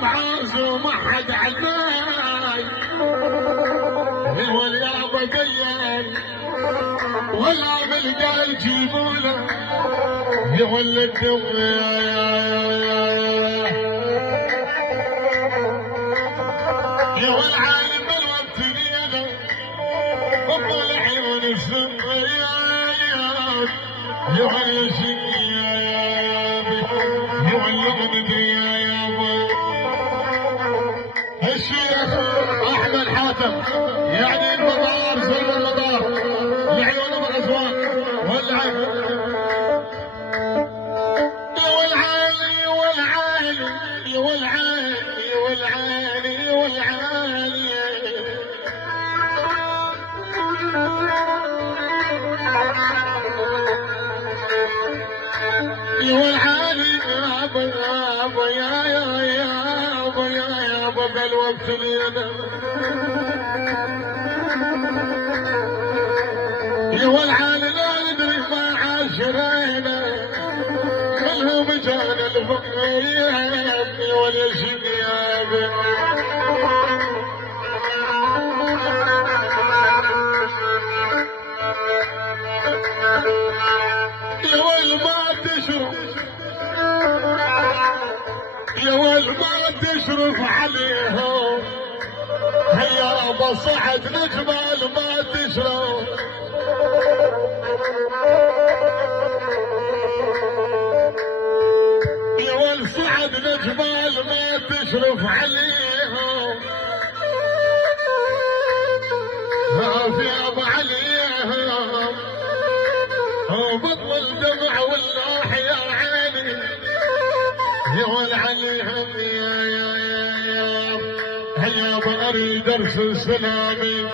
بعازو ما حد عناي واليابا قيل ولا بالقال جيبوله يولد يا والعالم الوقت لينا ام العيون السميات يا والشياب يا والمدري يا يابا الشيخ احمد حاتم يعني المطار زي المطار لعيونهم الازواج والعين يا والعالي يا والعالي يا والعالي يا والعالي يا والعالي يا والعالي يابا يابا يابا يابا بالوقت لينا يا والعالي لا ندري ما عاشرينا كلهم جانا الفقير يا واليشيب يابا يا ويل ما تشرف يا ويل ما تشرف عليهم هيا بصعد نجمال ما تشرف يا ويل صعد نجمال ما تشرف عليهم غافيض عليهم بطل الدمع والله يا عيني يا والعليهم يا هيا بأري درس السلامي